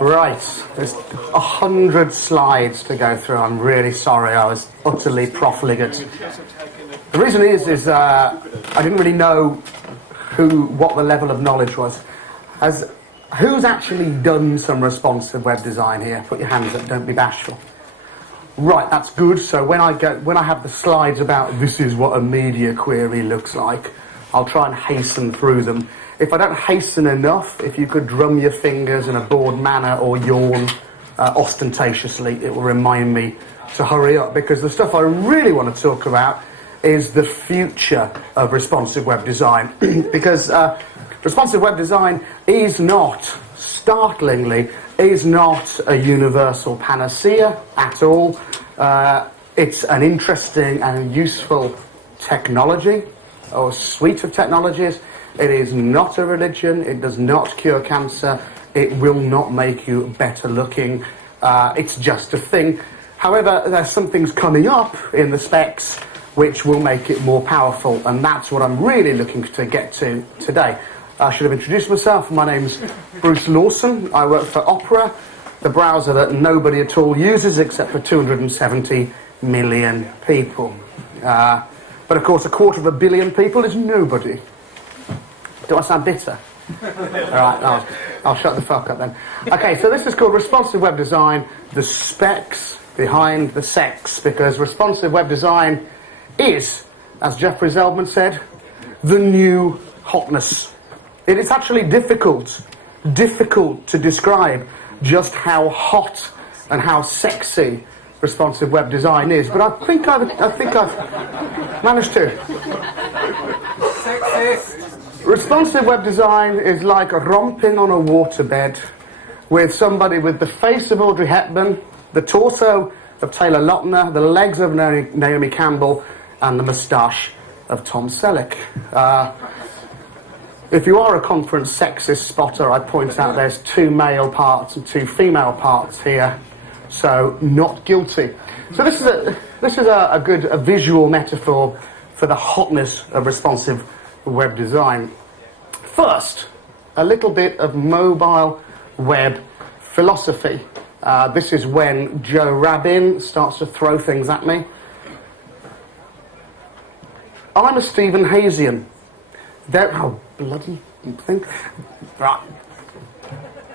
Right, there's 100 slides to go through. I'm really sorry, I was utterly profligate. The reason is I didn't really know what the level of knowledge was. Who's actually done some responsive web design here? Put your hands up, don't be bashful. Right, that's good. So when I have the slides about this is what a media query looks like, I'll try and hasten through them. If I don't hasten enough, if you could drum your fingers in a bored manner or yawn ostentatiously, it will remind me to hurry up, because the stuff I really want to talk about is the future of responsive web design. Because responsive web design is not, startlingly, is not a universal panacea at all. It's an interesting and useful technology, or suite of technologies. It is not a religion, it does not cure cancer, it will not make you better looking, it's just a thing. However, there's some things coming up in the specs which will make it more powerful, and that's what I'm really looking to get to today. I should have introduced myself. My name's Bruce Lawson. I work for Opera, the browser that nobody at all uses except for 270 million people. But of course, 250 million people is nobody. Do I sound bitter? Alright, I'll shut the fuck up then. Okay, so this is called responsive web design, the specs behind the sex, because responsive web design is, as Jeffrey Zeldman said, the new hotness. It is actually difficult to describe just how hot and how sexy responsive web design is, but I think I've managed to. Sexist. Responsive web design is like romping on a waterbed with somebody with the face of Audrey Hepburn, the torso of Taylor Lautner, the legs of Naomi Campbell, and the moustache of Tom Selleck. If you are a conference sexist spotter, I point out there's 2 male parts and 2 female parts here, so not guilty. So this is a good visual metaphor for the hotness of responsive web design. First, a little bit of mobile web philosophy. This is when Joe Rabin starts to throw things at me. I'm a Stephen Hayesian. Oh, bloody thing. Right.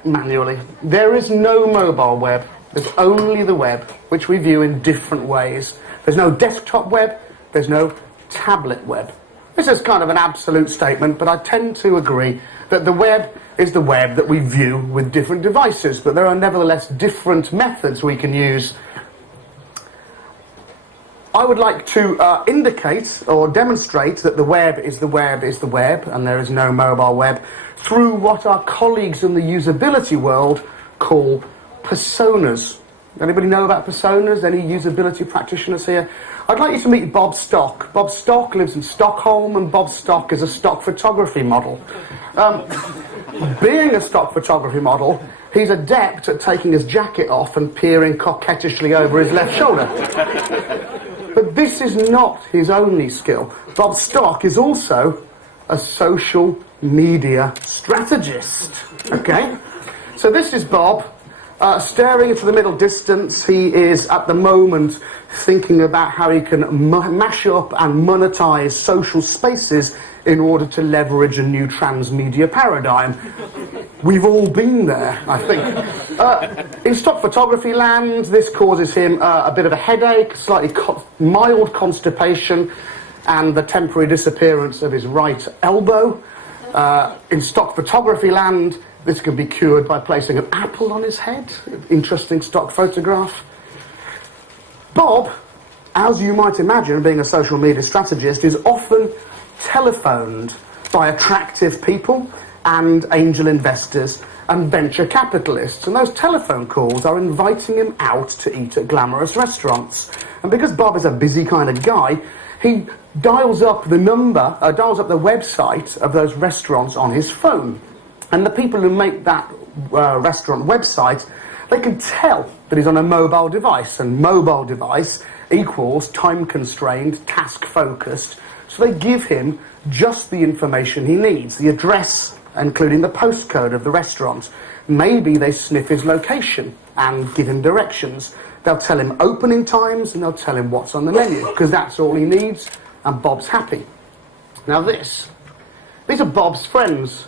Manually. There is no mobile web. There's only the web, which we view in different ways. There's no desktop web. There's no tablet web. This is kind of an absolute statement, but I tend to agree that the web is the web that we view with different devices, but there are nevertheless different methods we can use. I would like to indicate or demonstrate that the web is the web is the web, and there is no mobile web, through what our colleagues in the usability world call personas. Anybody know about personas? Any usability practitioners here? I'd like you to meet Bob Stock. Bob Stock lives in Stockholm, and Bob Stock is a stock photography model. Being a stock photography model, he's adept at taking his jacket off and peering coquettishly over his left shoulder. But this is not his only skill. Bob Stock is also a social media strategist. Okay? So this is Bob. Staring into the middle distance, he is at the moment thinking about how he can mash up and monetize social spaces in order to leverage a new transmedia paradigm. We've all been there, I think. In stock photography land, this causes him a bit of a headache, slightly mild constipation, and the temporary disappearance of his right elbow. In stock photography land, this can be cured by placing an apple on his head. Interesting stock photograph. Bob, as you might imagine, being a social media strategist, is often telephoned by attractive people and angel investors and venture capitalists. And those telephone calls are inviting him out to eat at glamorous restaurants. And because Bob is a busy kind of guy, he dials up the website of those restaurants on his phone. And the people who make that restaurant website, they can tell that he's on a mobile device, and mobile device equals time-constrained, task-focused, so they give him just the information he needs, the address including the postcode of the restaurant. Maybe they sniff his location and give him directions. They'll tell him opening times and they'll tell him what's on the menu, because that's all he needs, and Bob's happy. Now these are Bob's friends.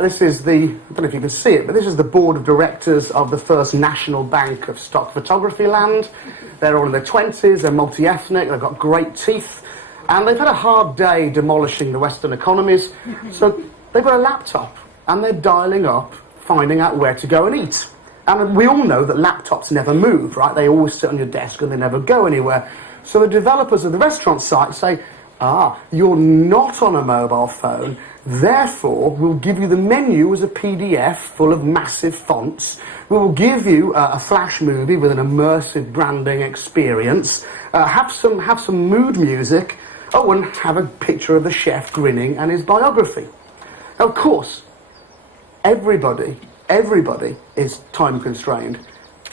This is I don't know if you can see it, but this is the board of directors of the First National Bank of Stock Photography Land. They're all in their 20s, they're multi-ethnic, they've got great teeth, and they've had a hard day demolishing the Western economies, so they've got a laptop, and they're dialing up, finding out where to go and eat. And we all know that laptops never move, right? They always sit on your desk and they never go anywhere. So the developers of the restaurant site say, you're not on a mobile phone, therefore we'll give you the menu as a PDF full of massive fonts. We will give you a flash movie with an immersive branding experience, have some mood music, and have a picture of the chef grinning and his biography. Now, of course, everybody is time constrained.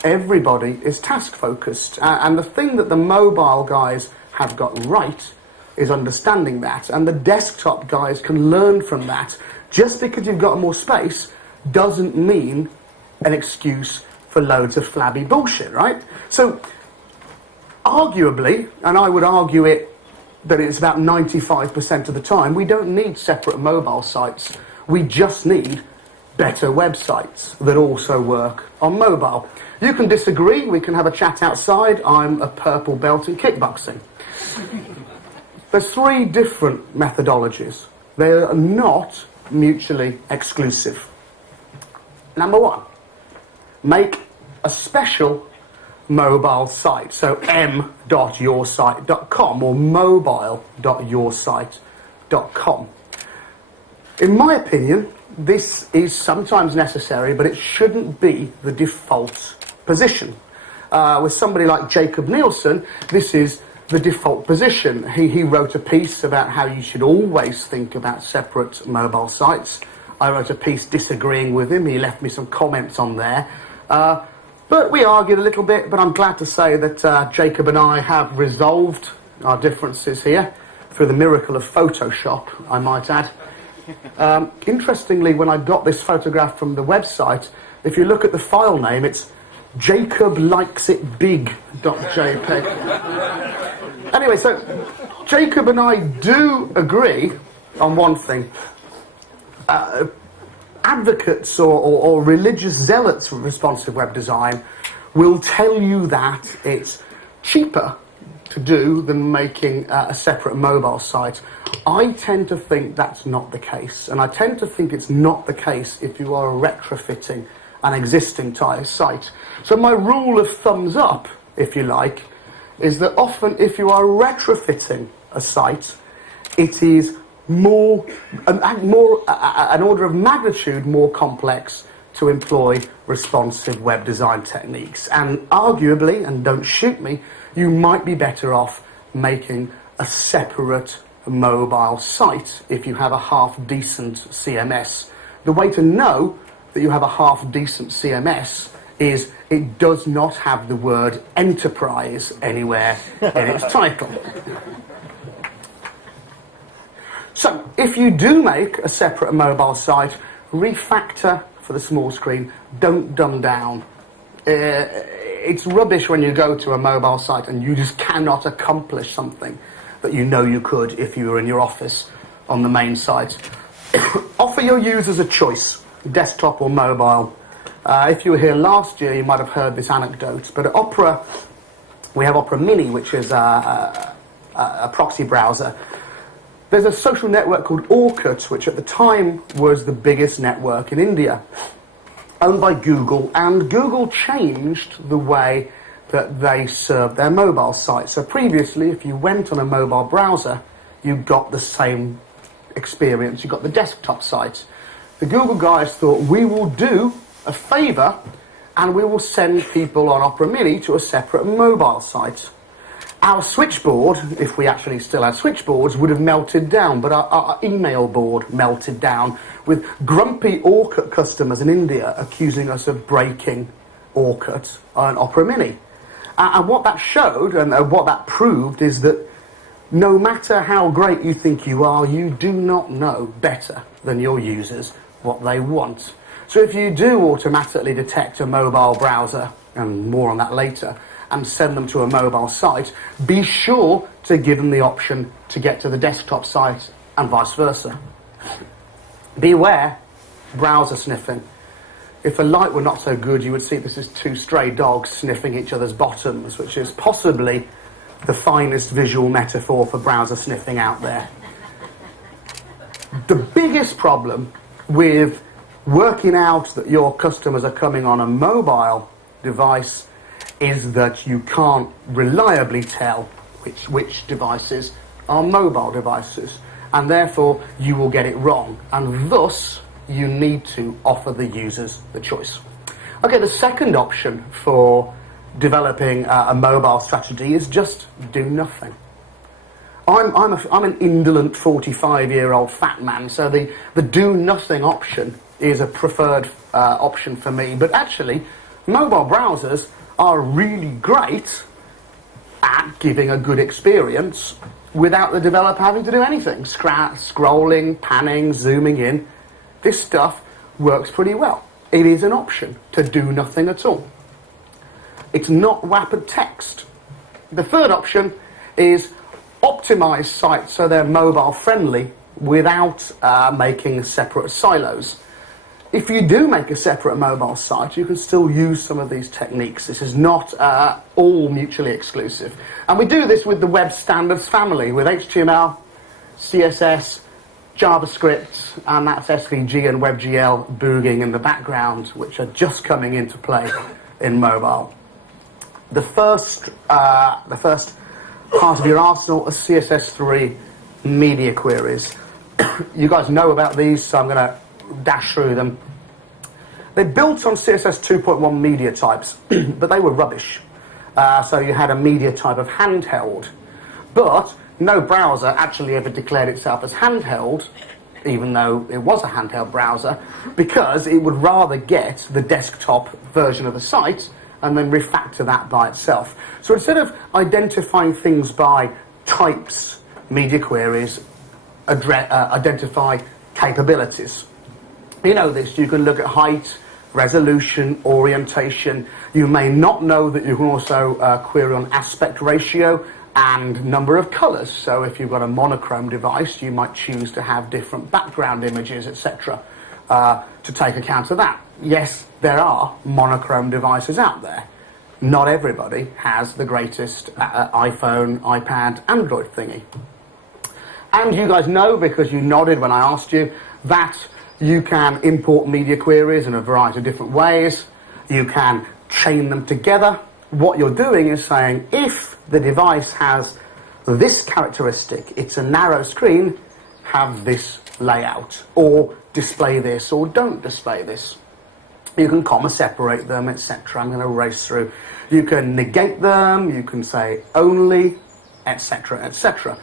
Everybody is task focused. And the thing that the mobile guys have got right is understanding that. And the desktop guys can learn from that. Just because you've got more space doesn't mean an excuse for loads of flabby bullshit, right? So, arguably, and I would argue it that it's about 95% of the time, we don't need separate mobile sites. We just need better websites that also work on mobile. You can disagree, we can have a chat outside. I'm a purple belt in kickboxing. There's 3 different methodologies. They are not mutually exclusive. Number 1, make a special mobile site. So m.yoursite.com or mobile.yoursite.com. In my opinion, this is sometimes necessary, but it shouldn't be the default position. With somebody like Jacob Nielsen, this is the default position. He wrote a piece about how you should always think about separate mobile sites. I wrote a piece disagreeing with him. He left me some comments on there. But we argued a little bit, but I'm glad to say that Jacob and I have resolved our differences here through the miracle of Photoshop, I might add. Interestingly, when I got this photograph from the website, if you look at the file name, it's jacoblikesitbig.jpg. Anyway, so Jacob and I do agree on one thing. Advocates or religious zealots for responsive web design will tell you that it's cheaper to do than making a separate mobile site. I tend to think that's not the case, and I tend to think it's not the case if you are retrofitting an existing site. So my rule of thumbs up, if you like, is that often if you are retrofitting a site, it is an order of magnitude more complex to employ responsive web design techniques. And arguably, and don't shoot me, you might be better off making a separate mobile site if you have a half-decent CMS. The way to know that you have a half-decent CMS is it does not have the word enterprise anywhere in its title. So, if you do make a separate mobile site, refactor for the small screen, don't dumb down. It's rubbish when you go to a mobile site and you just cannot accomplish something that you know you could if you were in your office on the main site. Offer your users a choice, desktop or mobile. If you were here last year, you might have heard this anecdote, but at Opera, we have Opera Mini, which is a proxy browser. There's a social network called Orkut, which at the time was the biggest network in India, owned by Google, and Google changed the way that they served their mobile sites. So previously, if you went on a mobile browser, you got the same experience. You got the desktop site. The Google guys thought, we will do a favour and we will send people on Opera Mini to a separate mobile site. Our switchboard, if we actually still had switchboards, would have melted down, but our email board melted down, with grumpy Orkut customers in India accusing us of breaking Orkut on Opera Mini. And what that showed, and what that proved, is that No matter how great you think you are, you do not know better than your users what they want. So if you do automatically detect a mobile browser, and more on that later, and send them to a mobile site, be sure to give them the option to get to the desktop site and vice versa. Beware browser sniffing. If a light were not so good, you would see this as two stray dogs sniffing each other's bottoms, which is possibly the finest visual metaphor for browser sniffing out there. The biggest problem with working out that your customers are coming on a mobile device is that you can't reliably tell which devices are mobile devices, and therefore you will get it wrong, and thus you need to offer the users the choice. Okay, the second option for developing a mobile strategy is just do nothing. I'm an indolent 45-year-old fat man, so the do nothing option is a preferred option for me. But actually, mobile browsers are really great at giving a good experience without the developer having to do anything. Scrolling, panning, zooming in. This stuff works pretty well. It is an option to do nothing at all. It's not wrappered text. The third option is optimize sites so they're mobile friendly without making separate silos. If you do make a separate mobile site, you can still use some of these techniques. This is not all mutually exclusive. And we do this with the web standards family, with HTML, CSS, JavaScript, and that's SVG and WebGL booging in the background, which are just coming into play in mobile. The first part of your arsenal are CSS3 media queries. You guys know about these, so I'm going to dash through them. They built on CSS 2.1 media types, but they were rubbish. So you had a media type of handheld. But no browser actually ever declared itself as handheld, even though it was a handheld browser, because it would rather get the desktop version of the site and then refactor that by itself. So instead of identifying things by types, media queries identify capabilities. You know this, you can look at height, resolution, orientation. You may not know that you can also query on aspect ratio and number of colours. So if you've got a monochrome device, you might choose to have different background images, etc., to take account of that. Yes, there are monochrome devices out there. Not everybody has the greatest iPhone, iPad, Android thingy. And you guys know, because you nodded when I asked you, that you can import media queries in a variety of different ways. You can chain them together. What you're doing is saying, if the device has this characteristic, it's a narrow screen, have this layout, or display this, or don't display this. You can comma separate them, etc. I'm going to race through. You can negate them, you can say only, etc., etc.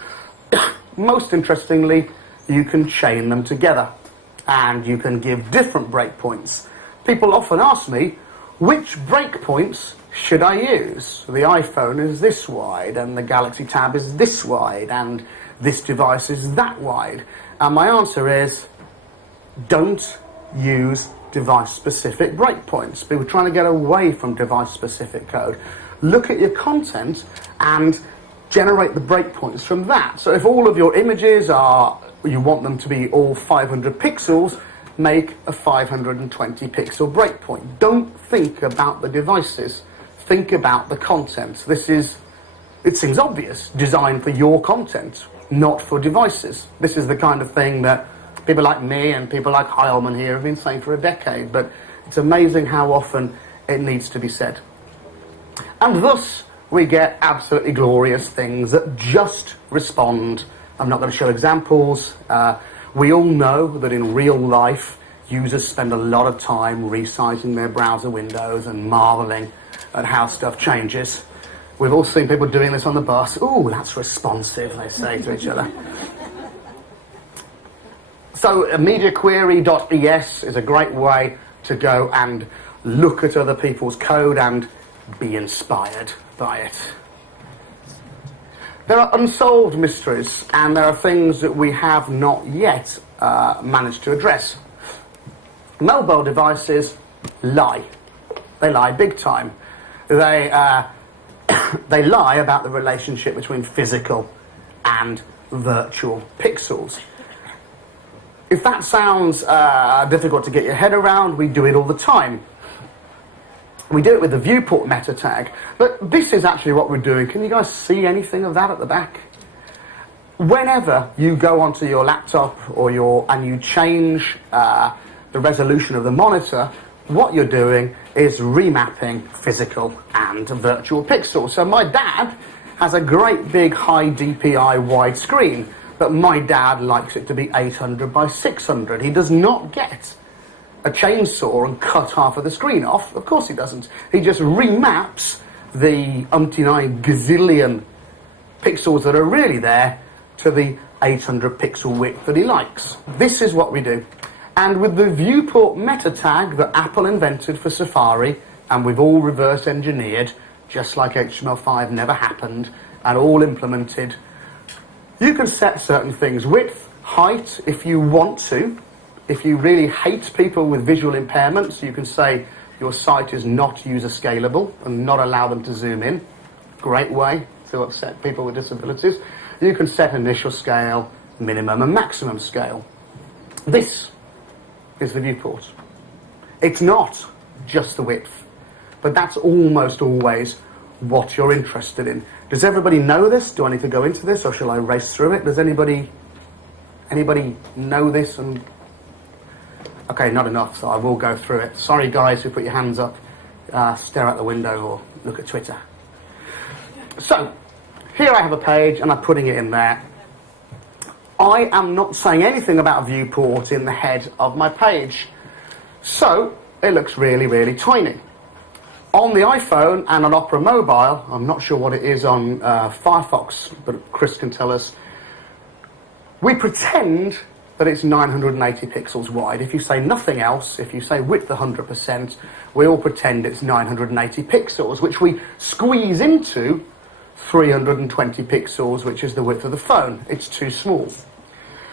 Most interestingly, you can chain them together, and you can give different breakpoints. People often ask me, which breakpoints should I use? The iPhone is this wide, and the Galaxy Tab is this wide, and this device is that wide. And my answer is, don't use device-specific breakpoints. People are trying to get away from device-specific code. Look at your content and generate the breakpoints from that. So if all of your images are, you want them to be all 500 pixels, make a 520 pixel breakpoint. Don't think about the devices. Think about the content. It seems obvious, designed for your content, not for devices. This is the kind of thing that people like me and people like Heilman here have been saying for a decade, but it's amazing how often it needs to be said. And thus, we get absolutely glorious things that just respond. I'm not going to show examples. We all know that in real life, users spend a lot of time resizing their browser windows and marveling at how stuff changes. We've all seen people doing this on the bus. Ooh, that's responsive, they say to each other. So mediaquery.es is a great way to go and look at other people's code and be inspired by it. There are unsolved mysteries, and there are things that we have not yet managed to address. Mobile devices lie. They lie big time. They lie about the relationship between physical and virtual pixels. If that sounds difficult to get your head around, we do it all the time. We do it with the viewport meta tag, but this is actually what we're doing. Can you guys see anything of that at the back? Whenever you go onto your laptop or and you change the resolution of the monitor, what you're doing is remapping physical and virtual pixels. So my dad has a great big high DPI wide screen, but my dad likes it to be 800 by 600. He does not get a chainsaw and cut half of the screen off. Of course he doesn't. He just remaps the umpty-nine gazillion pixels that are really there to the 800 pixel width that he likes. This is what we do. And with the viewport meta tag that Apple invented for Safari, and we've all reverse engineered, just like HTML5 never happened, and all implemented, you can set certain things, width, height, if you want to. If you really hate people with visual impairments, you can say your site is not user scalable and not allow them to zoom in. Great way to upset people with disabilities. You can set initial scale, minimum and maximum scale. This is the viewport. It's not just the width, but that's almost always what you're interested in. Does everybody know this? Do I need to go into this, or shall I race through it? Does anybody know this? And okay, not enough, so I will go through it. Sorry guys who put your hands up, stare out the window or look at Twitter. So, here I have a page and I'm putting it in there. I am not saying anything about viewport in the head of my page. So, it looks really, really tiny. On the iPhone and on Opera Mobile, I'm not sure what it is on Firefox, but Chris can tell us, we pretend that it's 980 pixels wide. If you say nothing else, if you say width 100%, we all pretend it's 980 pixels, which we squeeze into 320 pixels, which is the width of the phone. It's too small.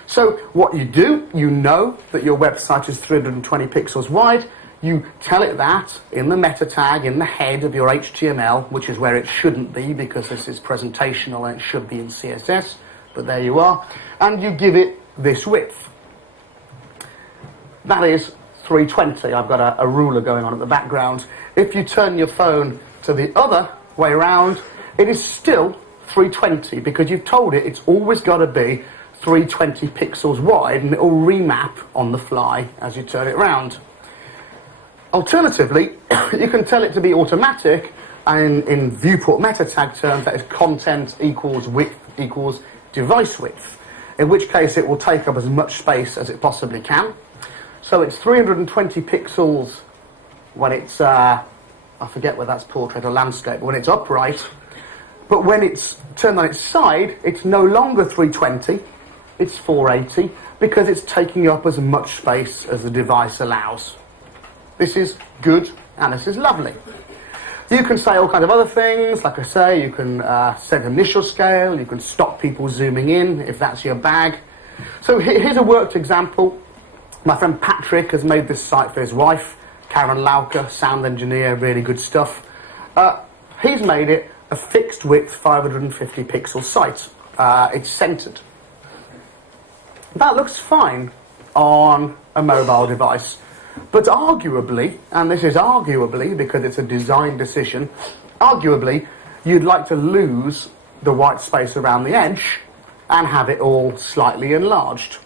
So what you do, you know that your website is 320 pixels wide. You tell it that in the meta tag, in the head of your HTML, which is where it shouldn't be because this is presentational and it should be in CSS, but there you are. And you give it this width. That is 320. I've got a ruler going on at the background. If you turn your phone to the other way around, it is still 320 because you've told it it's always got to be 320 pixels wide, and it will remap on the fly as you turn it around. Alternatively, you can tell it to be automatic, and in viewport meta tag terms, that is content equals width equals device width, in which case it will take up as much space as it possibly can. So it's 320 pixels when it's, I forget whether that's portrait or landscape, when it's upright, but when it's turned on its side, it's no longer 320, it's 480, because it's taking up as much space as the device allows. This is good, and this is lovely. You can say all kinds of other things. Like I say, you can set initial scale. You can stop people zooming in if that's your bag. So here's a worked example. My friend Patrick has made this site for his wife, Karen Lauker, sound engineer, really good stuff. He's made it a fixed width 550 pixel site. It's centered. That looks fine on a mobile device. But arguably, and this is arguably because it's a design decision, arguably you'd like to lose the white space around the edge and have it all slightly enlarged.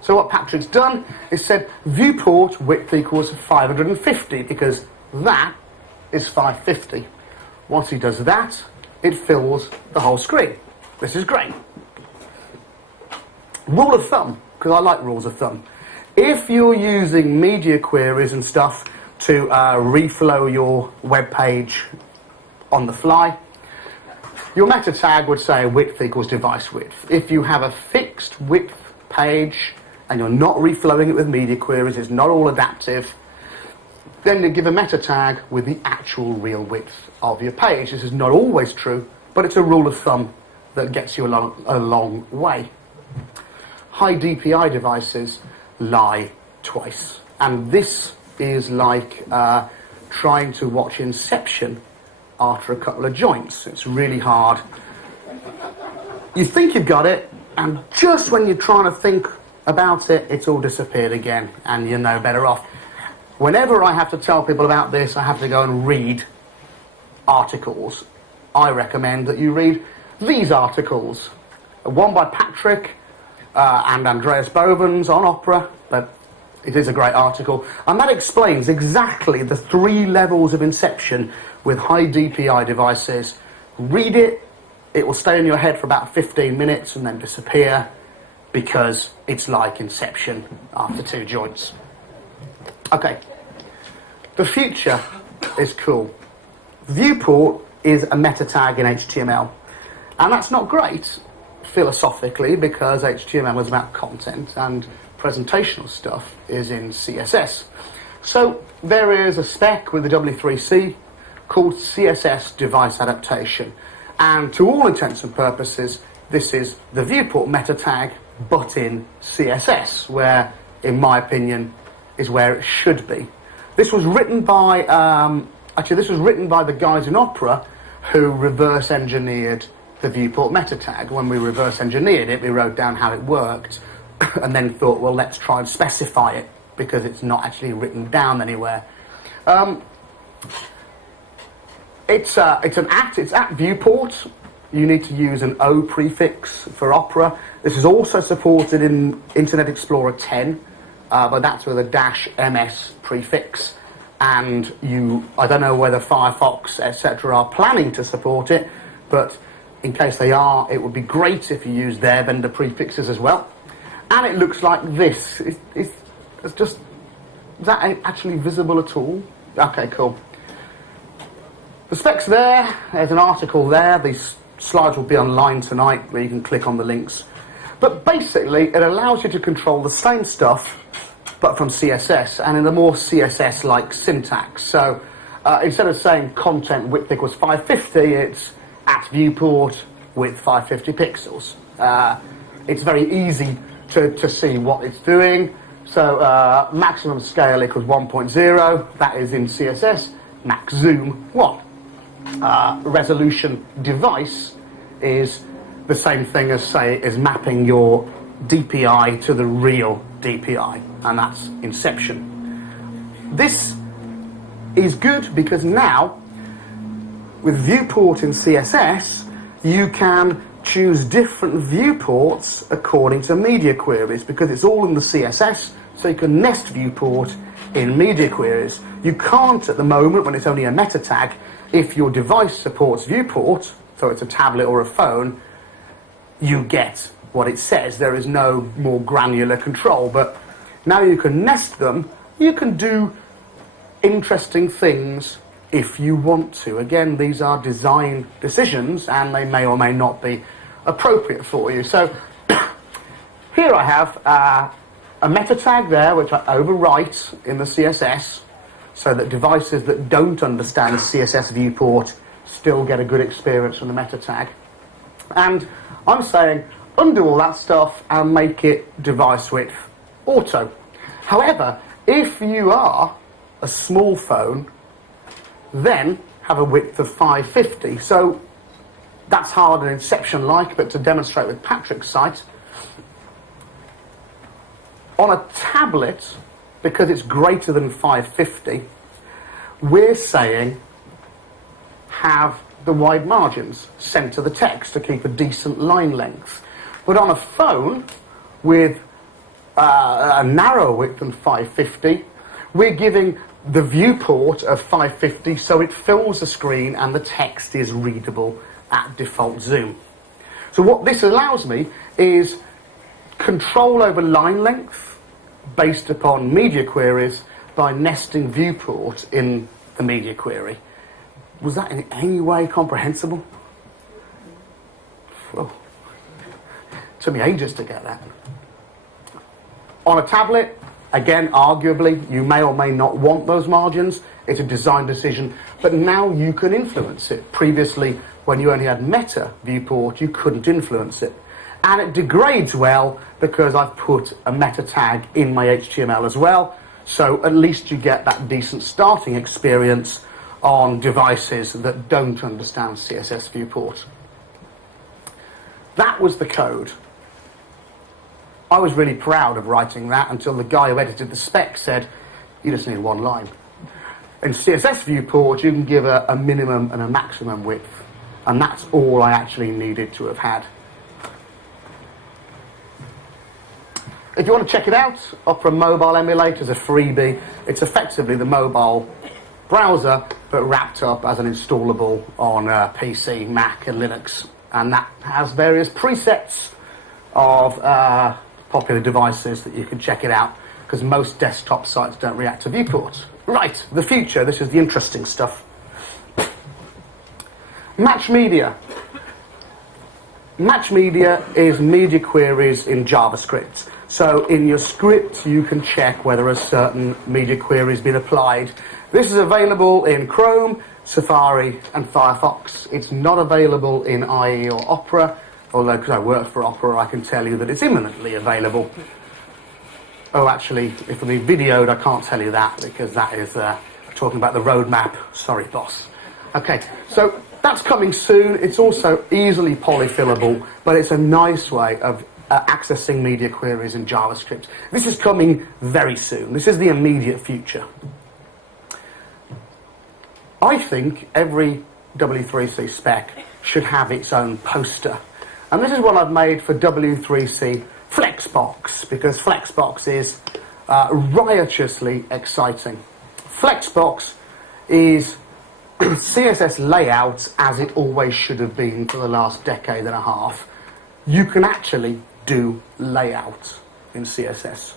So what Patrick's done is said viewport width equals 550 because that is 550. Once he does that, it fills the whole screen. This is great. Rule of thumb, because I like rules of thumb. If you're using media queries and stuff to reflow your web page on the fly, your meta tag would say width equals device width. If you have a fixed width page and you're not reflowing it with media queries, it's not all adaptive, then you give a meta tag with the actual real width of your page. This is not always true, but it's a rule of thumb that gets you a long way. High DPI devices lie twice. And this is like trying to watch Inception after a couple of joints. It's really hard. You think you've got it, and just when you're trying to think about it, it's all disappeared again, and you're no better off. Whenever I have to tell people about this, I have to go and read articles. I recommend that you read these articles. One by Patrick and Andreas Bovens on Opera, but it is a great article. And that explains exactly the 3 levels of Inception with high DPI devices. Read it. It will stay in your head for about 15 minutes and then disappear, because it's like Inception after 2 joints. Okay. The future is cool. Viewport is a meta tag in HTML. And that's not great, philosophically, because HTML is about content and presentational stuff is in CSS. So there is a spec with the W3C called CSS Device Adaptation. And to all intents and purposes, this is the viewport meta tag, but in CSS, where, in my opinion, is where it should be. This was written by, this was written by the guys in Opera who reverse engineered the viewport meta tag. When we reverse engineered it, we wrote down how it worked, and then thought, well, let's try and specify it, because it's not actually written down anywhere. It's at viewport. You need to use an O prefix for Opera. This is also supported in Internet Explorer 10, but that's with a -ms prefix. And I don't know whether Firefox, etc. are planning to support it, but in case they are, it would be great if you use their vendor prefixes as well. And it looks like this. Is that actually visible at all? Okay, cool. The specs there, there's an article there. These slides will be online tonight where you can click on the links. But basically, it allows you to control the same stuff, but from CSS, and in a more CSS-like syntax. So instead of saying content width equals 550, it's at viewport with 550 pixels. It's very easy to see what it's doing. So maximum scale equals 1.0, that is in CSS, max zoom 1. Resolution device is the same thing as, say, is mapping your DPI to the real DPI, and that's Inception. This is good because now, with viewport in CSS, you can choose different viewports according to media queries, because it's all in the CSS, so you can nest viewport in media queries. You can't at the moment, when it's only a meta tag. If your device supports viewport, so it's a tablet or a phone, you get what it says. There is no more granular control, but now you can nest them. You can do interesting things if you want to. Again, these are design decisions, and they may or may not be appropriate for you. So here I have a meta tag there, which I overwrite in the CSS, so that devices that don't understand CSS viewport still get a good experience from the meta tag. And I'm saying, undo all that stuff and make it device width auto. However, if you are a small phone, then have a width of 550. So that's hard and Inception-like, but to demonstrate with Patrick's site, on a tablet, because it's greater than 550, we're saying have the wide margins, center the text to keep a decent line length. But on a phone with a narrower width than 550, we're giving the viewport of 550 so it fills the screen and the text is readable at default zoom. So what this allows me is control over line length based upon media queries by nesting viewport in the media query. Was that in any way comprehensible? Well, it took me ages to get that. On a tablet, again, arguably, you may or may not want those margins. It's a design decision, but now you can influence it. Previously, when you only had meta viewport, you couldn't influence it. And it degrades well because I've put a meta tag in my HTML as well, so at least you get that decent starting experience on devices that don't understand CSS viewport. That was the code. I was really proud of writing that until the guy who edited the spec said, you just need one line. In CSS viewport, you can give a minimum and a maximum width, and that's all I actually needed to have had. If you want to check it out, Opera Mobile Emulator is a freebie. It's effectively the mobile browser, but wrapped up as an installable on PC, Mac, and Linux. And that has various presets of popular devices that you can check it out, because most desktop sites don't react to viewports. Right, the future. This is the interesting stuff. Match media. Match media is media queries in JavaScript. So in your script, you can check whether a certain media query has been applied. This is available in Chrome, Safari, and Firefox. It's not available in IE or Opera, although because I work for Opera, I can tell you that it's imminently available. Oh, actually, if it'll be videoed, I can't tell you that, because that is talking about the roadmap. Sorry, boss. Okay, so that's coming soon. It's also easily polyfillable, but it's a nice way of accessing media queries in JavaScript. This is coming very soon. This is the immediate future. I think every W3C spec should have its own poster. And this is what I've made for W3C Flexbox, because Flexbox is riotously exciting. Flexbox is CSS layout as it always should have been for the last decade and a half. You can actually do layout in CSS.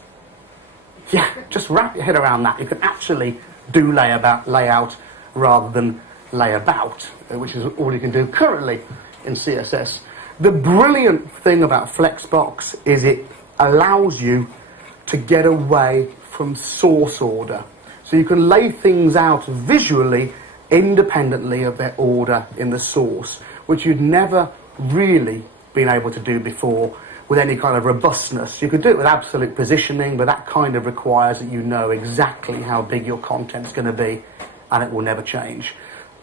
Yeah, just wrap your head around that. You can actually do layout rather than layabout, which is all you can do currently in CSS. The brilliant thing about Flexbox is it allows you to get away from source order. So you can lay things out visually independently of their order in the source, which you'd never really been able to do before with any kind of robustness. You could do it with absolute positioning, but that kind of requires that you know exactly how big your content's going to be, and it will never change.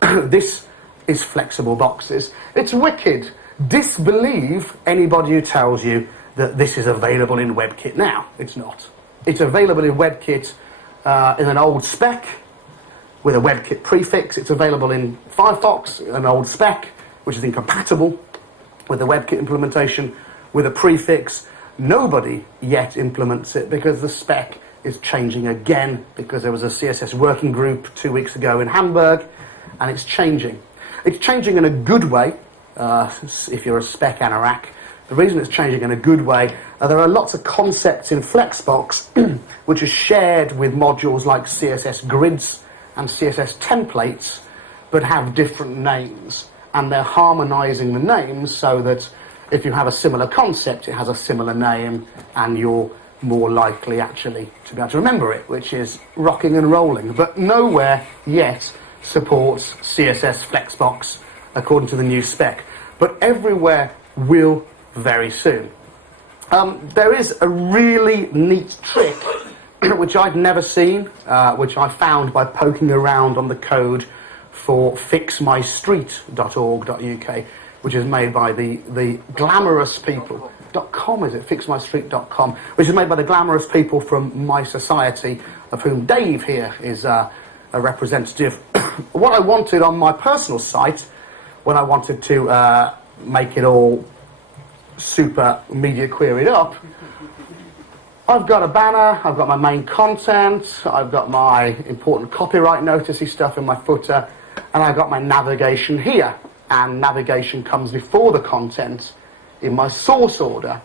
This is flexible boxes. It's wicked. Disbelieve anybody who tells you that this is available in WebKit now. It's not. It's available in WebKit in an old spec with a WebKit prefix. It's available in Firefox, an old spec, which is incompatible with the WebKit implementation, with a prefix. Nobody yet implements it because the spec is changing again, because there was a CSS working group 2 weeks ago in Hamburg, and it's changing. It's changing in a good way, if you're a spec anorak. The reason it's changing in a good way, there are lots of concepts in Flexbox which are shared with modules like CSS grids and CSS templates, but have different names. And they're harmonizing the names so that if you have a similar concept, it has a similar name, and you're more likely actually to be able to remember it, which is rocking and rolling. But nowhere yet supports CSS Flexbox according to the new spec. But everywhere will very soon. There is a really neat trick which I'd never seen, which I found by poking around on the code for fixmystreet.org.uk, which is made by the glamorous people. .com, is it? Fixmystreet.com, which is made by the glamorous people from My Society, of whom Dave here is a representative. What I wanted on my personal site, when I wanted to make it all super media queried up, I've got a banner, I've got my main content, I've got my important copyright noticey stuff in my footer, and I've got my navigation here. And navigation comes before the content in my source order.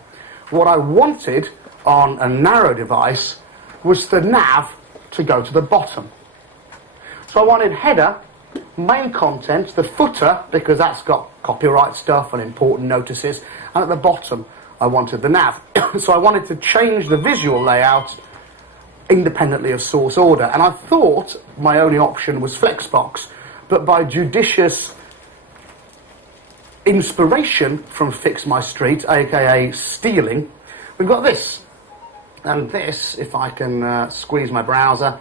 What I wanted on a narrow device was the nav to go to the bottom. So I wanted header, main content, the footer, because that's got copyright stuff and important notices, and at the bottom I wanted the nav. So I wanted to change the visual layout independently of source order, and I thought my only option was Flexbox, but by judicious inspiration from Fix My Street, aka stealing, we've got this. And this, if I can squeeze my browser,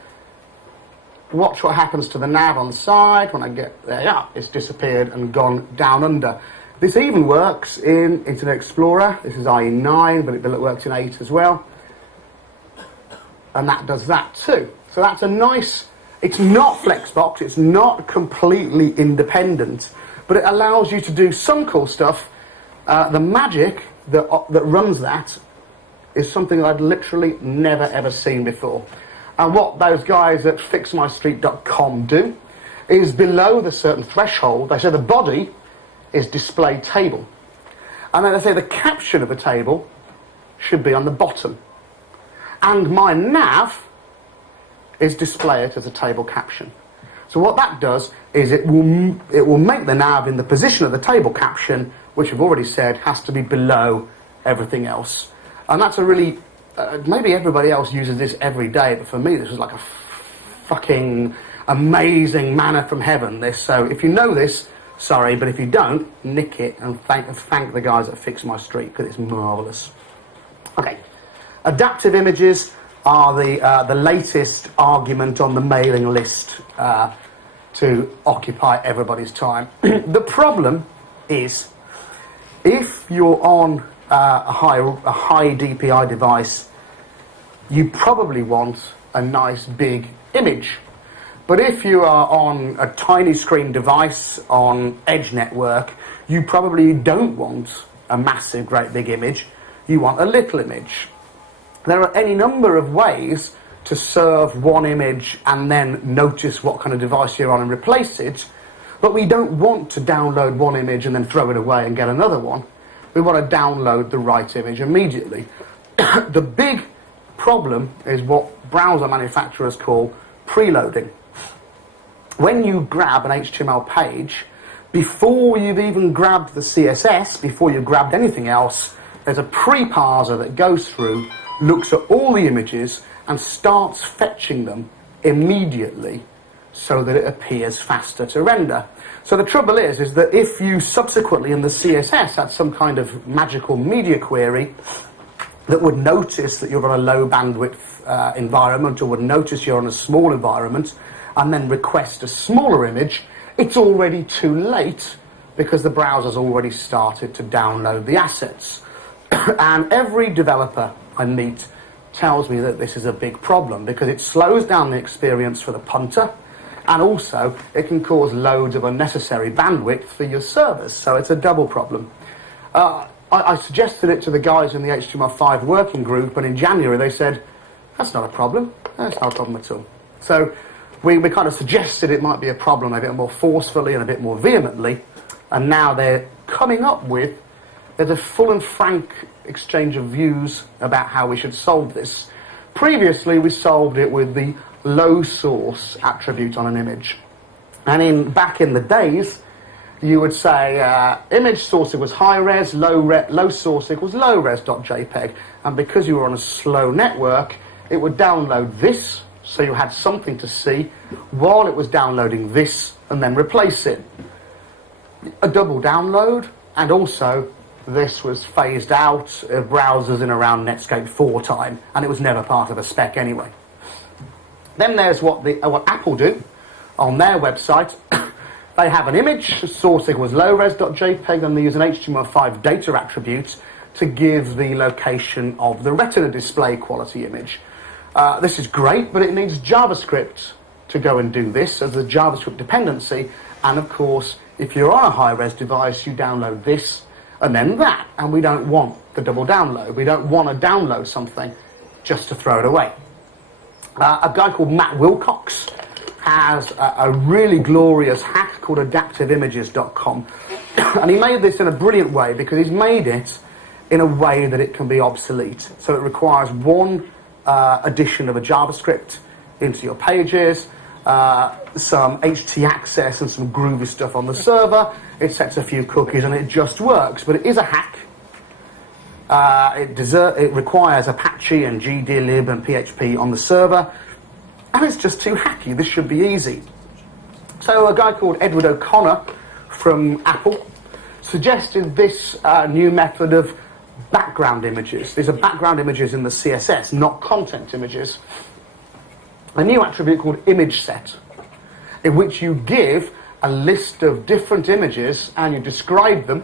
watch what happens to the nav on the side. When I get there, yeah, it's disappeared and gone down under. This even works in Internet Explorer. This is IE 9, but it works in 8 as well. And that does that too. So that's a nice, it's not Flexbox, it's not completely independent, but it allows you to do some cool stuff. The magic that runs that is something I'd literally never ever seen before. And what those guys at fixmystreet.com do is, below the certain threshold, they say the body is display table. And then they say the caption of the table should be on the bottom. And my nav is display it as a table caption. So what that does is it will make the nav in the position of the table caption, which we've already said has to be below everything else. And that's a really, maybe everybody else uses this every day, but for me this was like a fucking amazing manna from heaven, this. So if you know this, sorry, but if you don't, nick it and thank the guys at Fix My Street, because it's marvellous. Okay, adaptive images are the latest argument on the mailing list to occupy everybody's time. The problem is, if you're on a high DPI device, you probably want a nice big image. But if you are on a tiny screen device on Edge network, you probably don't want a massive, great big image. You want a little image. There are any number of ways to serve one image and then notice what kind of device you're on and replace it, but we don't want to download one image and then throw it away and get another one. We want to download the right image immediately. The big problem is what browser manufacturers call preloading. When you grab an HTML page, before you've even grabbed the CSS, before you've grabbed anything else, there's a pre-parser that goes through, looks at all the images and starts fetching them immediately so that it appears faster to render. So the trouble is that if you subsequently in the CSS had some kind of magical media query that would notice that you're on a low bandwidth environment, or would notice you're on a small environment and then request a smaller image, it's already too late because the browser's already started to download the assets. And every developer I meet tells me that this is a big problem because it slows down the experience for the punter, and also it can cause loads of unnecessary bandwidth for your servers, so it's a double problem. I suggested it to the guys in the HTML5 working group, and in January they said, that's not a problem, that's not a problem at all. So we kind of suggested it might be a problem a bit more forcefully and a bit more vehemently, and now they're coming up with, there's a full and frank exchange of views about how we should solve this. Previously we solved it with the low source attribute on an image. And back in the days, you would say image source equals high res, low source equals low res.jpg. And because you were on a slow network, it would download this, so you had something to see, while it was downloading this, and then replace it. A double download, and also this was phased out of browsers in around Netscape 4 time, and it was never part of a spec anyway. Then there's what Apple do on their website. They have an image, source equals low-res.jpg, and they use an HTML5 data attribute to give the location of the Retina display quality image. This is great, but it needs JavaScript to go and do this as a JavaScript dependency. And of course, if you're on a high-res device, you download this and then that. And we don't want the double download. We don't want to download something just to throw it away. A guy called Matt Wilcox has a really glorious hack called adaptiveimages.com. And he made this in a brilliant way because he's made it in a way that it can be obsolete. So it requires one addition of a JavaScript into your pages, some HT-access and some groovy stuff on the server. It sets a few cookies and it just works. But it is a hack. It requires Apache and gdlib and PHP on the server, and it's just too hacky. This should be easy. So a guy called Edward O'Connor from Apple suggested this new method of background images. These are background images in the CSS, not content images. A new attribute called image set, in which you give a list of different images and you describe them.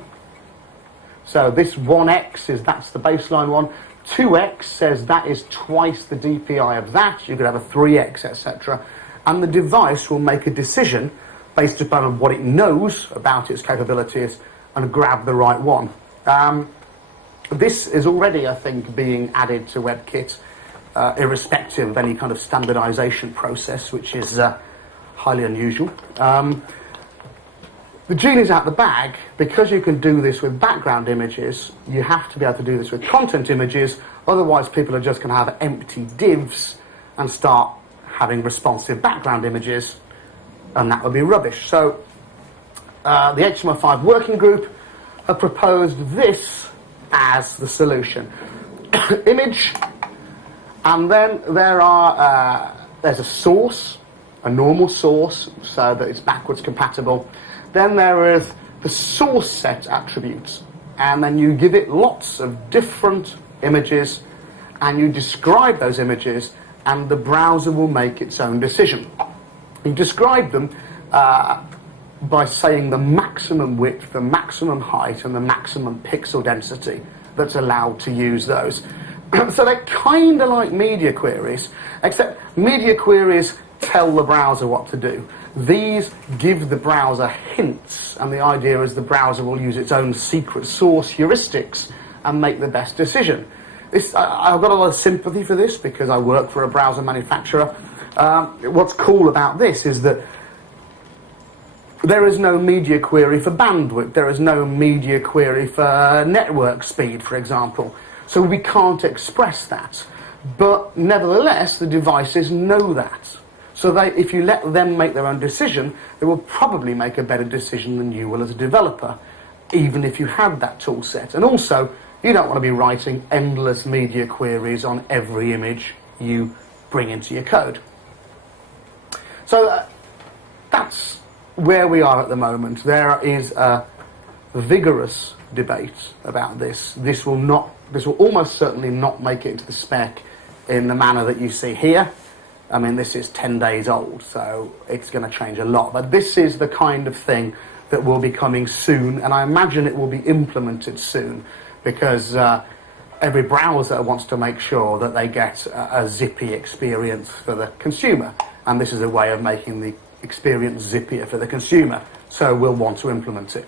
So this 1x that's the baseline one. 2x says that is twice the DPI of that. You could have a 3x, etc. And the device will make a decision based upon what it knows about its capabilities and grab the right one. This is already, I think, being added to WebKit, irrespective of any kind of standardization process, which is highly unusual. The genie's out the bag. Because you can do this with background images, you have to be able to do this with content images, otherwise people are just going to have empty divs and start having responsive background images, and that would be rubbish. So the HTML5 working group have proposed this as the solution. Image, and then there's a source, a normal source, so that it's backwards compatible. Then there is the source set attributes, and then you give it lots of different images, and you describe those images, and the browser will make its own decision. You describe them by saying the maximum width, the maximum height, and the maximum pixel density that's allowed to use those. So they're kind of like media queries, except media queries tell the browser what to do. These give the browser hints, and the idea is the browser will use its own secret source heuristics and make the best decision. I've got a lot of sympathy for this because I work for a browser manufacturer. What's cool about this is that there is no media query for bandwidth. There is no media query for network speed, for example. So we can't express that. But nevertheless, the devices know that. So if you let them make their own decision, they will probably make a better decision than you will as a developer, even if you had that tool set. And also, you don't want to be writing endless media queries on every image you bring into your code. So that's where we are at the moment. There is a vigorous debate about this. This will almost certainly not make it into the spec in the manner that you see here. I mean, this is 10 days old, so it's going to change a lot. But this is the kind of thing that will be coming soon, and I imagine it will be implemented soon, because every browser wants to make sure that they get a zippy experience for the consumer, and this is a way of making the experience zippier for the consumer, so we'll want to implement it.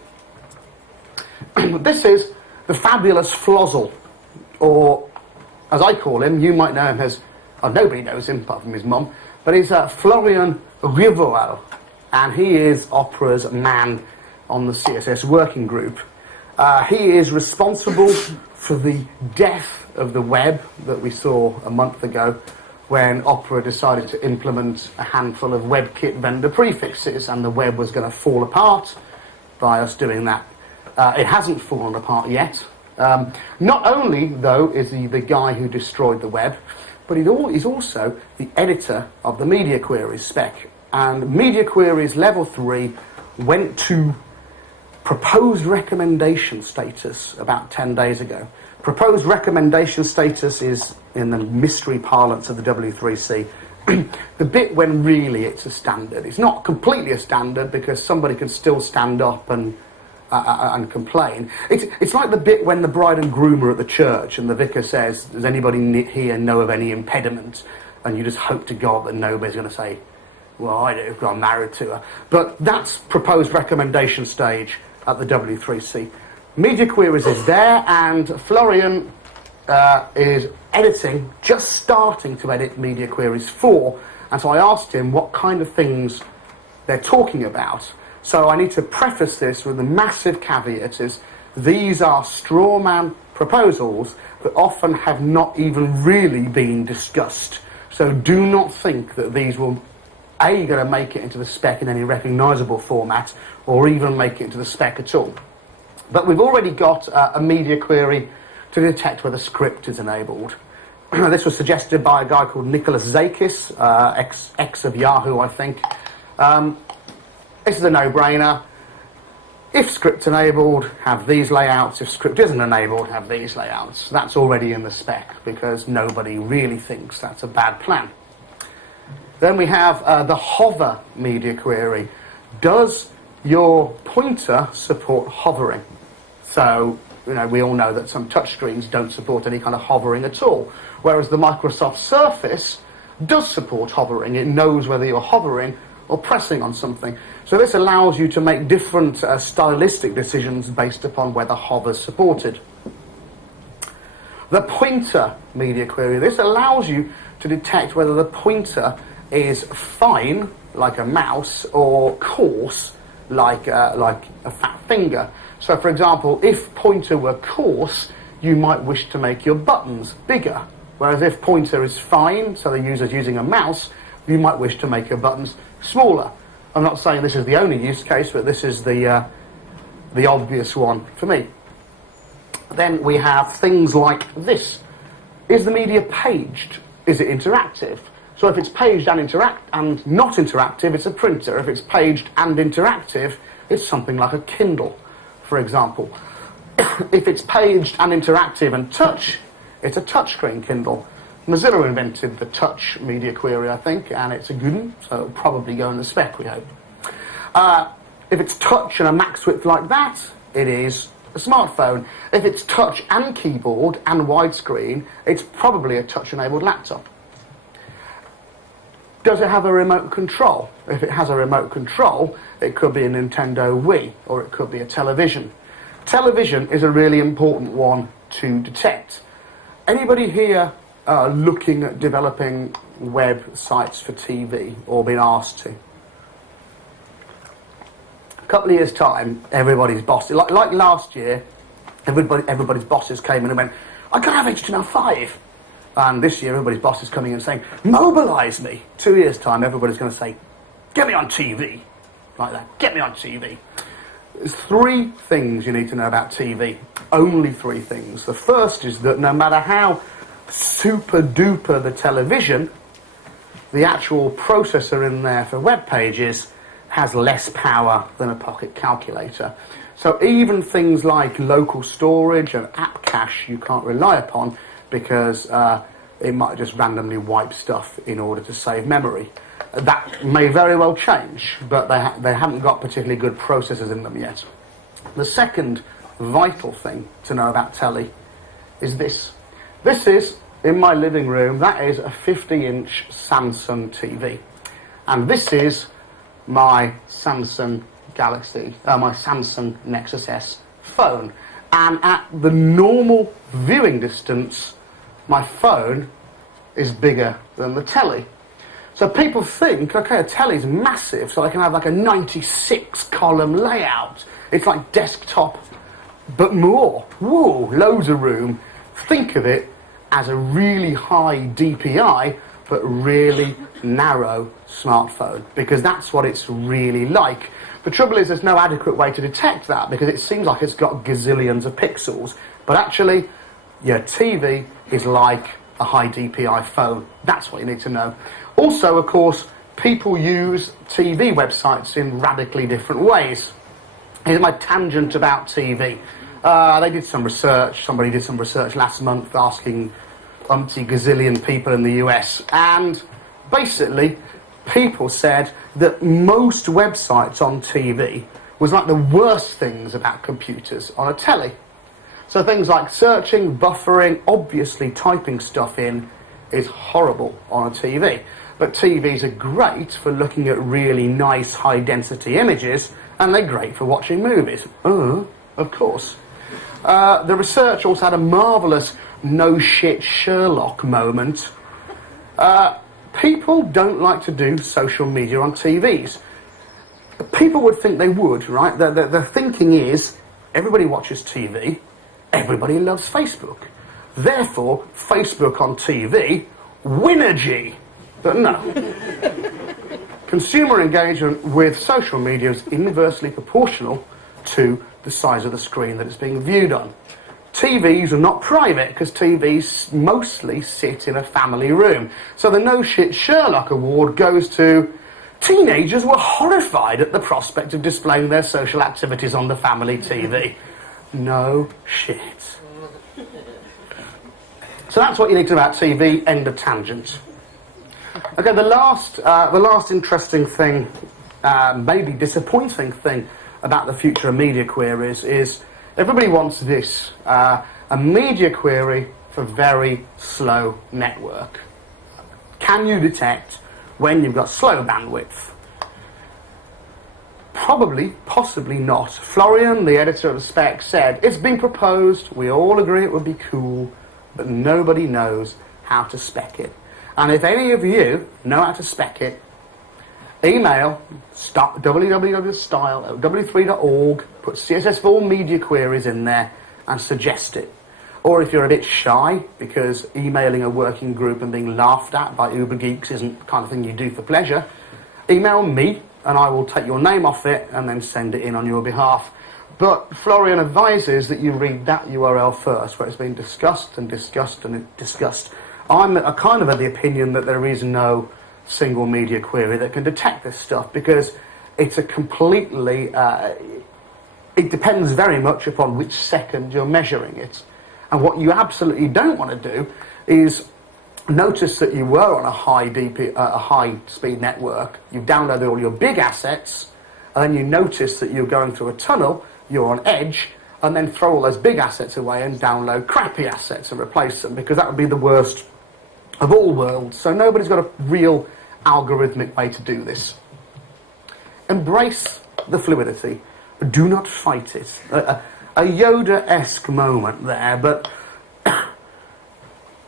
This is the fabulous Flozzle, or as I call him, you might know him as, nobody knows him apart from his mum, but he's Florian Rivoal, and he is Opera's man on the CSS working group. He is responsible for the death of the web that we saw a month ago when Opera decided to implement a handful of WebKit vendor prefixes, and the web was going to fall apart by us doing that. It hasn't fallen apart yet. Not only, though, is he the guy who destroyed the web, but he's also the editor of the media queries spec. And media queries level 3 went to proposed recommendation status about 10 days ago. Proposed recommendation status is, in the mystery parlance of the W3C, the bit when really it's a standard. It's not completely a standard because somebody can still stand up and complain. It's like the bit when the bride and groom are at the church and the vicar says, does anybody here know of any impediment? And you just hope to God that nobody's going to say, well, I do, because I'm married to her. But that's proposed recommendation stage at the W3C. Media queries is there, and Florian is editing, just starting to edit media queries 4. And so I asked him what kind of things they're talking about. So I need to preface this with a massive caveat is these are straw man proposals that often have not even really been discussed. So do not think that these will going to make it into the spec in any recognisable format, or even make it into the spec at all. But we've already got a media query to detect whether script is enabled. This was suggested by a guy called Nicholas Zakis, ex of Yahoo, I think. This is a no-brainer. If script enabled, have these layouts. If script isn't enabled, have these layouts. That's already in the spec because nobody really thinks that's a bad plan. Then we have the hover media query. Does your pointer support hovering? So, we all know that some touchscreens don't support any kind of hovering at all, whereas the Microsoft Surface does support hovering. It knows whether you're hovering or pressing on something. So this allows you to make different stylistic decisions based upon whether hover's supported. The pointer media query. This allows you to detect whether the pointer is fine, like a mouse, or coarse, like a fat finger. So, for example, if pointer were coarse, you might wish to make your buttons bigger. Whereas if pointer is fine, so the user's using a mouse, you might wish to make your buttons smaller. I'm not saying this is the only use case, but this is the obvious one for me. Then we have things like this. Is the media paged? Is it interactive? So if it's paged and not interactive, it's a printer. If it's paged and interactive, it's something like a Kindle, for example. If it's paged and interactive and touch, it's a touchscreen Kindle. Mozilla invented the touch media query, I think, and it's a good one, so it'll probably go in the spec, we hope. If it's touch and a max width like that, it is a smartphone. If it's touch and keyboard and widescreen, it's probably a touch-enabled laptop. Does it have a remote control? If it has a remote control, it could be a Nintendo Wii, or it could be a television. Television is a really important one to detect. Anybody here looking at developing websites for TV, or been asked to? A couple of years' time, everybody's bosses, like last year, everybody's bosses came in and went, I can't have HTML5. And this year, everybody's boss is coming in and saying, mobilise me. 2 years' time, everybody's going to say, get me on TV. Like that, get me on TV. There's 3 things you need to know about TV. Only 3 things. The first is that no matter how super duper the television, the actual processor in there for web pages has less power than a pocket calculator. So even things like local storage and app cache you can't rely upon, because it might just randomly wipe stuff in order to save memory. That may very well change, but they haven't got particularly good processors in them yet. The second vital thing to know about telly is this. This is, in my living room, that is a 50-inch Samsung TV. And this is my Samsung Galaxy, my Samsung Nexus S phone. And at the normal viewing distance, my phone is bigger than the telly. So people think, okay, a telly's massive, so I can have like a 96-column layout. It's like desktop, but more. Whoa, loads of room. Think of it as a really high DPI, but really narrow smartphone, because that's what it's really like. The trouble is there's no adequate way to detect that, because it seems like it's got gazillions of pixels, but actually your TV is like a high DPI phone. That's what you need to know. Also, of course, people use TV websites in radically different ways. Here's my tangent about TV. They did some research, somebody did some research last month asking gazillion people in the US, and basically people said that most websites on TV was like the worst things about computers on a telly. So things like searching, buffering, obviously typing stuff in is horrible on a TV. But TVs are great for looking at really nice high-density images, and they're great for watching movies. Of course. The research also had a marvellous no-shit Sherlock moment. People don't like to do social media on TVs. People would think they would, right? The thinking is, everybody watches TV, everybody loves Facebook. Therefore, Facebook on TV, Winergy. But no. Consumer engagement with social media is inversely proportional to the size of the screen that it's being viewed on. TVs are not private, because TVs mostly sit in a family room. So the no-shit Sherlock award goes to Teenagers were horrified at the prospect of displaying their social activities on the family TV. No shit. So that's what you need to know about TV, end of tangent. Okay, the last interesting thing, maybe disappointing thing about the future of media queries is everybody wants this, a media query for very slow network. Can you detect when you've got slow bandwidth? Probably, possibly not. Florian, the editor of the spec, said, it's been proposed, we all agree it would be cool, but nobody knows how to spec it. And if any of you know how to spec it, email www.w3.org, put CSS4 media queries in there and suggest it. Or if you're a bit shy, because emailing a working group and being laughed at by Uber geeks isn't the kind of thing you do for pleasure, email me and I will take your name off it and then send it in on your behalf. But Florian advises that you read that URL first, where it's been discussed and discussed and discussed. I'm kind of of the opinion that there is no single media query that can detect this stuff, because it's a completely... it depends very much upon which second you're measuring it. And what you absolutely don't want to do is notice that you were on a high-speed network, you've downloaded all your big assets, and then you notice that you're going through a tunnel, you're on edge, and then throw all those big assets away and download crappy assets and replace them, because that would be the worst of all worlds. So nobody's got a real algorithmic way to do this. Embrace the fluidity. Do not fight it. A Yoda-esque moment there, but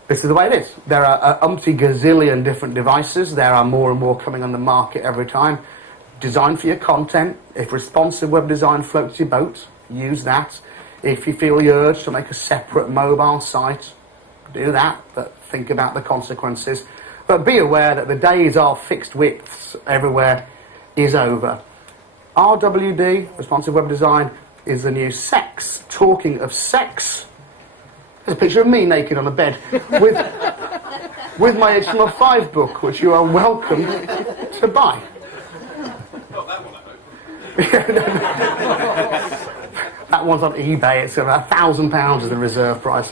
this is the way it is. There are umpty gazillion different devices. There are more and more coming on the market every time. Design for your content. If responsive web design floats your boat, use that. If you feel the urge to make a separate mobile site, do that, but think about the consequences. But be aware that the days of fixed widths everywhere is over. RWD, responsive web design, is the new sex. Talking of sex, there's a picture of me naked on a bed with my HTML5 book, which you are welcome to buy. Not that one, I hope. That one's on eBay. It's about £1,000 as the reserve price.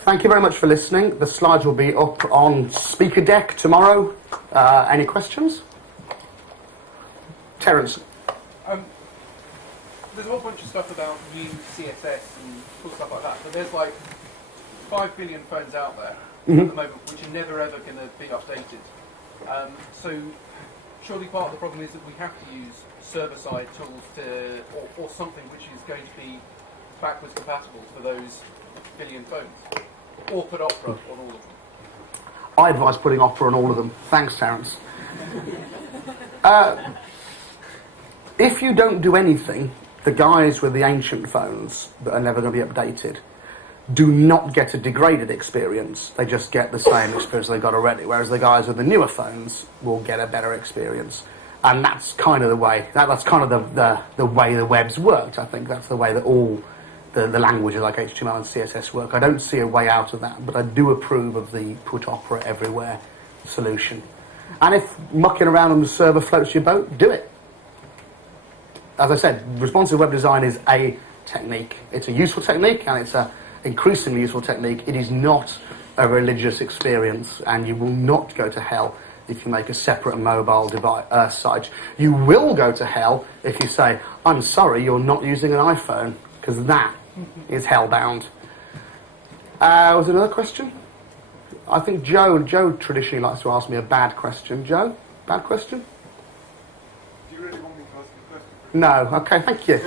Thank you very much for listening. The slides will be up on Speaker Deck tomorrow. Any questions? Terence. There's a whole bunch of stuff about new CSS and cool stuff like that, but there's like 5 billion phones out there at the moment which are never ever going to be updated. So surely part of the problem is that we have to use server-side tools to, or something which is going to be backwards compatible for those billion phones. Or put Opera on all of them. I advise putting Opera on all of them. Thanks, Terence. If you don't do anything, the guys with the ancient phones that are never going to be updated do not get a degraded experience. They just get the same experience they got already, whereas the guys with the newer phones will get a better experience. And that's kind of the way, that's kind of the way the web's worked. I think that's the way that all the languages like HTML and CSS work. I don't see a way out of that, but I do approve of the put Opera everywhere solution. And if mucking around on the server floats your boat, do it. As I said, responsive web design is a technique. It's a useful technique, and it's an increasingly useful technique. It is not a religious experience, and you will not go to hell if you make a separate mobile device site. You will go to hell if you say, I'm sorry, you're not using an iPhone, because that is hellbound. Was there another question? I think Joe traditionally likes to ask me a bad question. Joe, bad question? Do you really want me to ask you a question? No. Okay, thank you.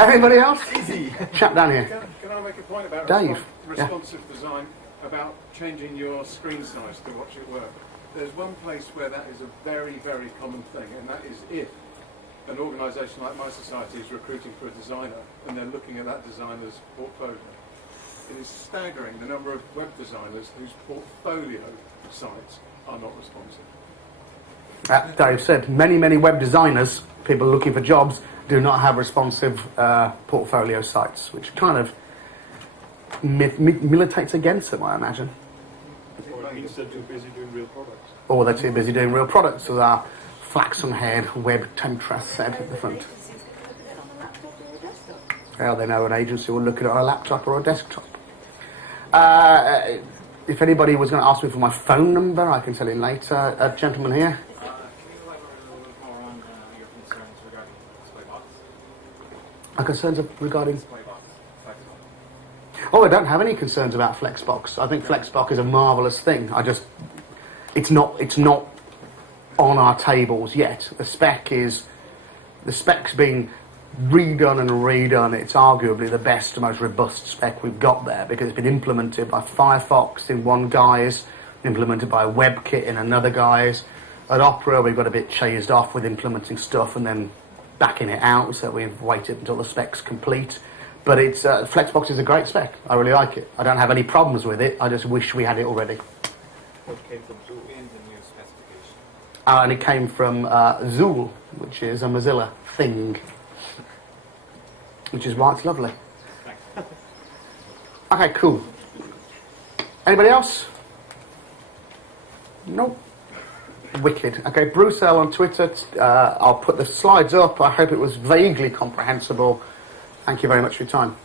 Anybody else? Easy. Chap down here. Can I make a point about Dave. responsive design, about changing your screen size to watch it work? There's one place where that is a very, very common thing, and that is if an organisation like My Society is recruiting for a designer and they're looking at that designer's portfolio. It is staggering the number of web designers whose portfolio sites are not responsive. Dave said, many web designers, people looking for jobs, do not have responsive portfolio sites, which kind of militates against them, I imagine. Or it means they're too busy doing real products. Or they're too busy doing real products, as our flaxen-haired web temptress said at the front. Well, they know an agency will look at it on a laptop or a desktop. If anybody was going to ask me for my phone number, I can tell you later. A gentleman here. Can you elaborate a little bit more on your concerns regarding Display My concerns are regarding... Flexbox. Oh, I don't have any concerns about Flexbox. I think Flexbox is a marvellous thing. It's not on our tables yet. The spec's been redone and redone. It's arguably the best, most robust spec we've got there because it's been implemented by Firefox in one guise, implemented by WebKit in another guise. At Opera, we've got a bit chased off with implementing stuff and then backing it out, so we've waited until the spec's complete. But it's Flexbox is a great spec. I really like it. I don't have any problems with it. I just wish we had it already. What came from Zool in the new specification? And it came from Zool, which is a Mozilla thing. Which is why it's lovely. Okay, cool. Anybody else? Nope. Wicked. Okay, Bruce L on Twitter. I'll put the slides up. I hope it was vaguely comprehensible. Thank you very much for your time.